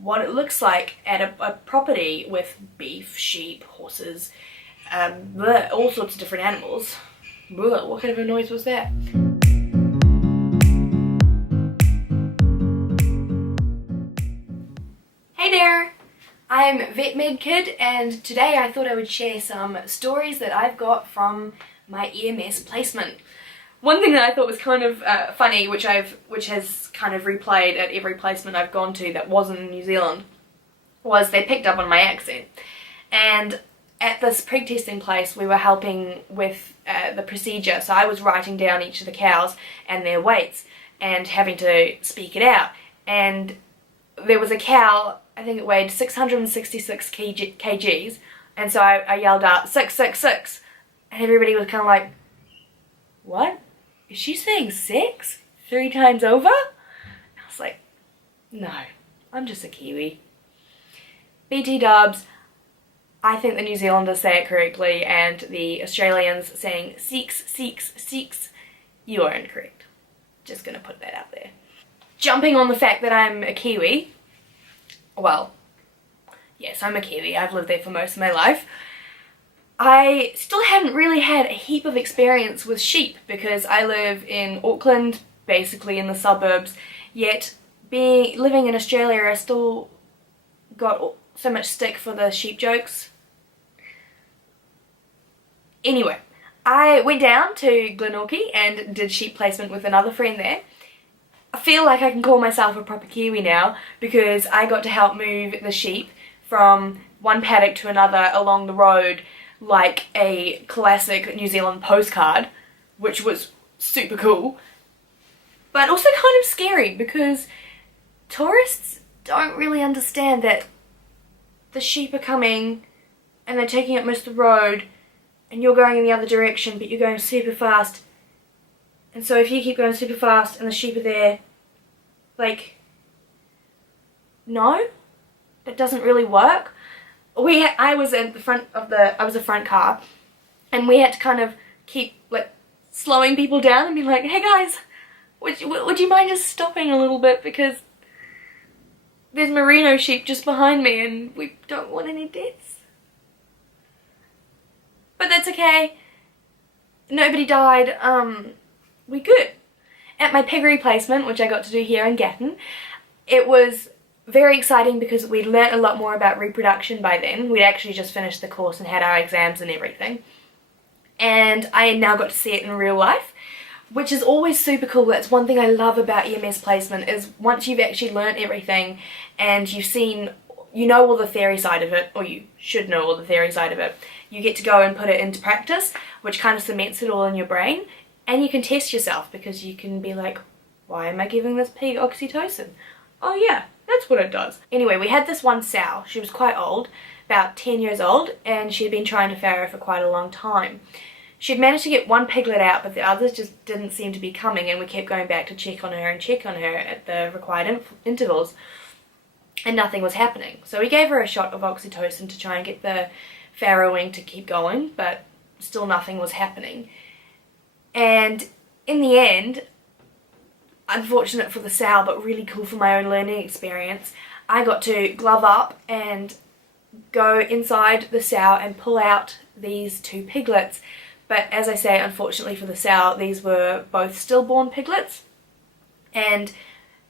what it looks like at a property with beef, sheep, horses, all sorts of different animals. What kind of a noise was that? Hey there! I'm VetMed Kid, and today I thought I would share some stories that I've got from my EMS placement. One thing that I thought was kind of funny, which has kind of replayed at every placement I've gone to that wasn't in New Zealand, was they picked up on my accent. And at this pre-testing place, we were helping with the procedure, so I was writing down each of the cows and their weights and having to speak it out. And there was a cow, I think it weighed 666 kgs, and so I yelled out 666, and everybody was kind of like, what? Is she saying 6? 3 times over? I was like, no, I'm just a Kiwi. BT dubs, I think the New Zealanders say it correctly, and the Australians saying 6, you are incorrect. Just gonna put that out there. Jumping on the fact that I'm a Kiwi, well, yes, I'm a Kiwi, I've lived there for most of my life. I still haven't really had a heap of experience with sheep because I live in Auckland, basically in the suburbs, yet living in Australia I still got so much stick for the sheep jokes. Anyway, I went down to Glenorchy and did sheep placement with another friend there. I feel like I can call myself a proper Kiwi now because I got to help move the sheep from one paddock to another along the road like a classic New Zealand postcard, which was super cool, but also kind of scary because tourists don't really understand that the sheep are coming and they're taking up most of the road and you're going in the other direction but you're going super fast. And so if you keep going super fast and the sheep are there, like, no, that doesn't really work. I was at the front of I was a front car, and we had to kind of keep like slowing people down and be like, hey guys, would you mind just stopping a little bit because there's merino sheep just behind me and we don't want any deaths. But that's okay. Nobody died. We good. At my piggery placement, which I got to do here in Gatton, it was very exciting because we'd learnt a lot more about reproduction by then. We'd actually just finished the course and had our exams and everything. And I now got to see it in real life, which is always super cool. That's one thing I love about EMS placement, is once you've actually learnt everything and you know all the theory side of it, or you should know all the theory side of it, you get to go and put it into practice, which kind of cements it all in your brain. And you can test yourself because you can be like, why am I giving this pig oxytocin? Oh yeah, that's what it does. Anyway, we had this one sow. She was quite old, about 10 years old, and she had been trying to farrow for quite a long time. She'd managed to get one piglet out, but the others just didn't seem to be coming, and we kept going back to check on her at the required intervals, and nothing was happening. So we gave her a shot of oxytocin to try and get the farrowing to keep going, but still nothing was happening. And in the end, unfortunate for the sow but really cool for my own learning experience, I got to glove up and go inside the sow and pull out these 2 piglets. But as I say, unfortunately for the sow, these were both stillborn piglets, and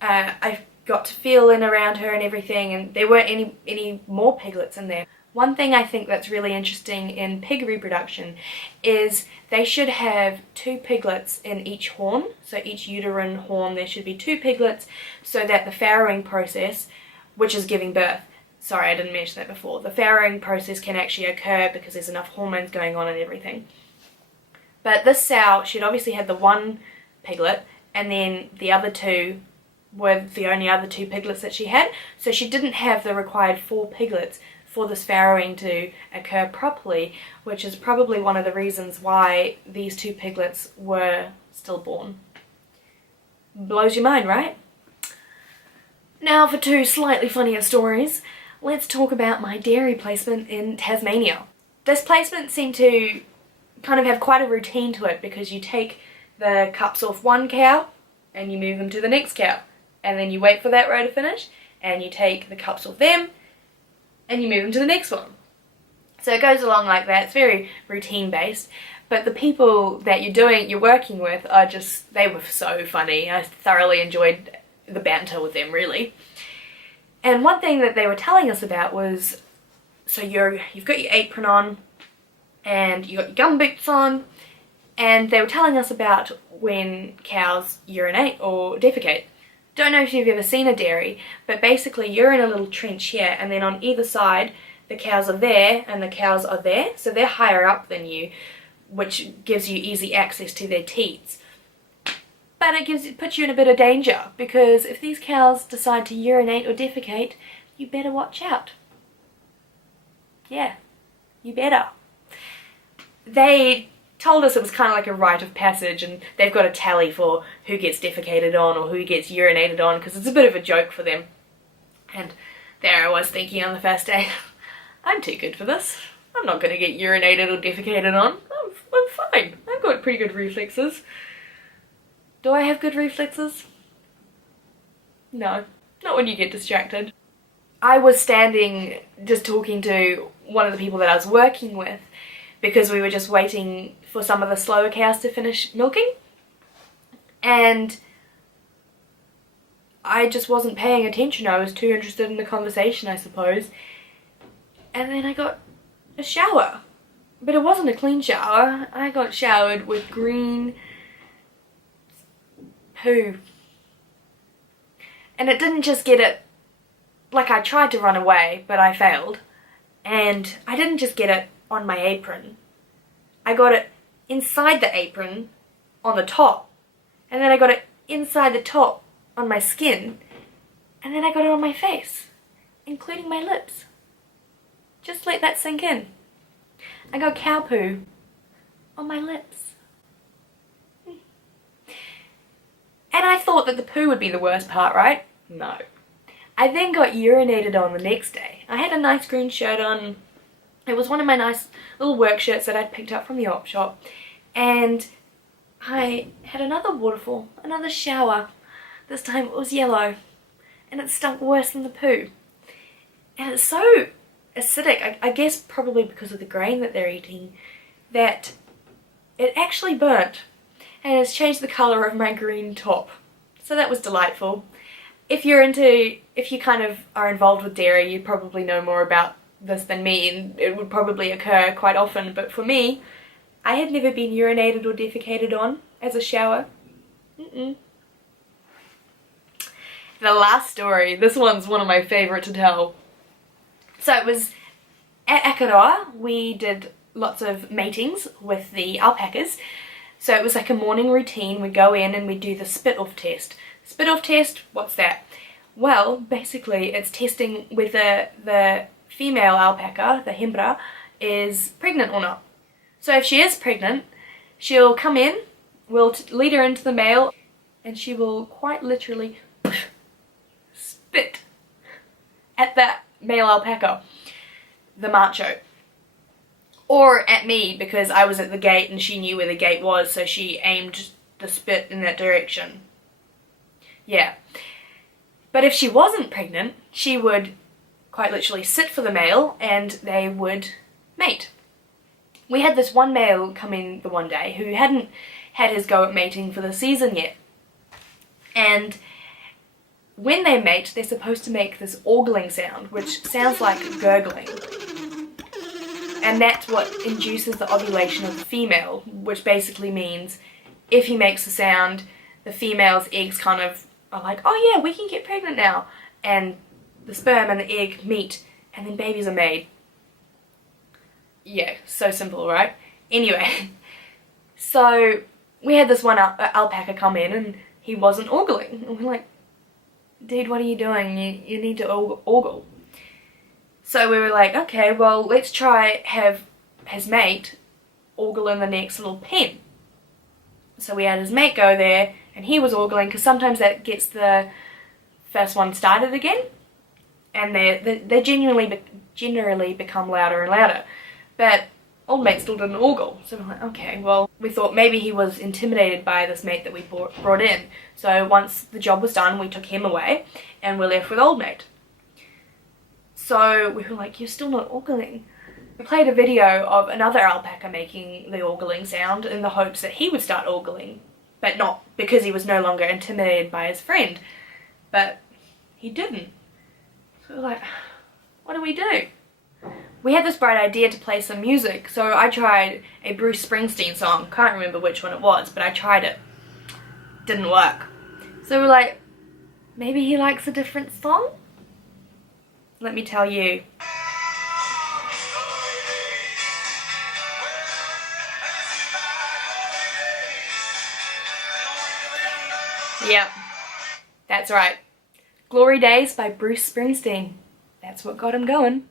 I got to feel in around her and everything, and there weren't any more piglets in there. One thing I think that's really interesting in pig reproduction is they should have 2 piglets in each horn. So each uterine horn there should be 2 piglets, so that the farrowing process, which is giving birth, sorry I didn't mention that before, the farrowing process can actually occur because there's enough hormones going on and everything. But this sow, she'd obviously had the 1 piglet, and then the other 2 were the only other 2 piglets that she had, so she didn't have the required 4 piglets for this farrowing to occur properly, which is probably one of the reasons why these 2 piglets were stillborn. Blows your mind, right? Now for 2 slightly funnier stories, let's talk about my dairy placement in Tasmania. This placement seemed to kind of have quite a routine to it because you take the cups off one cow and you move them to the next cow, and then you wait for that row to finish and you take the cups off them and you move them to the next one. So it goes along like that. It's very routine based, but the people that you're working with are just, they were so funny. I thoroughly enjoyed the banter with them, really. And one thing that they were telling us about was, so you've got your apron on and you got your gumboots on, and they were telling us about when cows urinate or defecate. Don't know if you've ever seen a dairy, but basically you're in a little trench here, and then on either side the cows are there and the cows are there, so they're higher up than you, which gives you easy access to their teats. But it puts you in a bit of danger, because if these cows decide to urinate or defecate, you better watch out. Yeah, you better. They told us it was kind of like a rite of passage, and they've got a tally for who gets defecated on or who gets urinated on, because it's a bit of a joke for them. And there I was thinking on the first day, I'm too good for this. I'm not going to get urinated or defecated on. I'm fine. I've got pretty good reflexes. Do I have good reflexes? No, not when you get distracted. I was standing just talking to one of the people that I was working with, because we were just waiting for some of the slower cows to finish milking, and I just wasn't paying attention. I was too interested in the conversation, I suppose. And then I got a shower, but it wasn't a clean shower. I got showered with green poo, and it didn't just get it, like, I tried to run away but I failed, and I didn't just get it on my apron. I got it inside the apron on the top, and then I got it inside the top on my skin, and then I got it on my face, including my lips. Just let that sink in. I got cow poo on my lips. And I thought that the poo would be the worst part, right? No. I then got urinated on the next day. I had a nice green shirt on. It was one of my nice little work shirts that I'd picked up from the op shop, and I had another waterfall, another shower. This time it was yellow, and it stunk worse than the poo. And it's so acidic, I guess probably because of the grain that they're eating, that it actually burnt, and it's changed the colour of my green top. So that was delightful. If you kind of are involved with dairy, you probably know more about this than me, and it would probably occur quite often, but for me, I had never been urinated or defecated on as a shower. The last story, this one's one of my favourite to tell. So it was at Akaroa, we did lots of matings with the alpacas. So it was like a morning routine. We go in and we do the spit off test. Spit off test, what's that? Well, basically it's testing whether the female alpaca, the hembra, is pregnant or not. So if she is pregnant, she'll come in, we'll lead her into the male, and she will quite literally spit at that male alpaca, the macho. Or at me, because I was at the gate and she knew where the gate was, so she aimed the spit in that direction. Yeah. But if she wasn't pregnant, she would quite literally sit for the male and they would mate. We had this one male come in the one day who hadn't had his go at mating for the season yet. And when they mate, they're supposed to make this ogling sound, which sounds like gurgling. And that's what induces the ovulation of the female, which basically means if he makes a sound, the female's eggs kind of are like, oh yeah, we can get pregnant now. And the sperm and the egg meet, and then babies are made. Yeah, so simple, right? Anyway, so we had this one alpaca come in and he wasn't ogling. And we're like, dude, what are you doing? You need to ogle. So we were like, okay, well, let's try have his mate ogle in the next little pen. So we had his mate go there, and he was ogling, because sometimes that gets the first one started again, and they generally become louder and louder. But old mate still didn't ogle, so we're like, okay, well, we thought maybe he was intimidated by this mate that we brought in. So once the job was done, we took him away, and we're left with old mate. So we were like, you're still not ogling. We played a video of another alpaca making the ogling sound in the hopes that he would start ogling, but not because he was no longer intimidated by his friend. But he didn't. So we were like, what do we do? We had this bright idea to play some music, so I tried a Bruce Springsteen song. Can't remember which one it was, but I tried it. Didn't work. So we're like, maybe he likes a different song? Let me tell you. Yep, that's right. Glory Days by Bruce Springsteen. That's what got him going.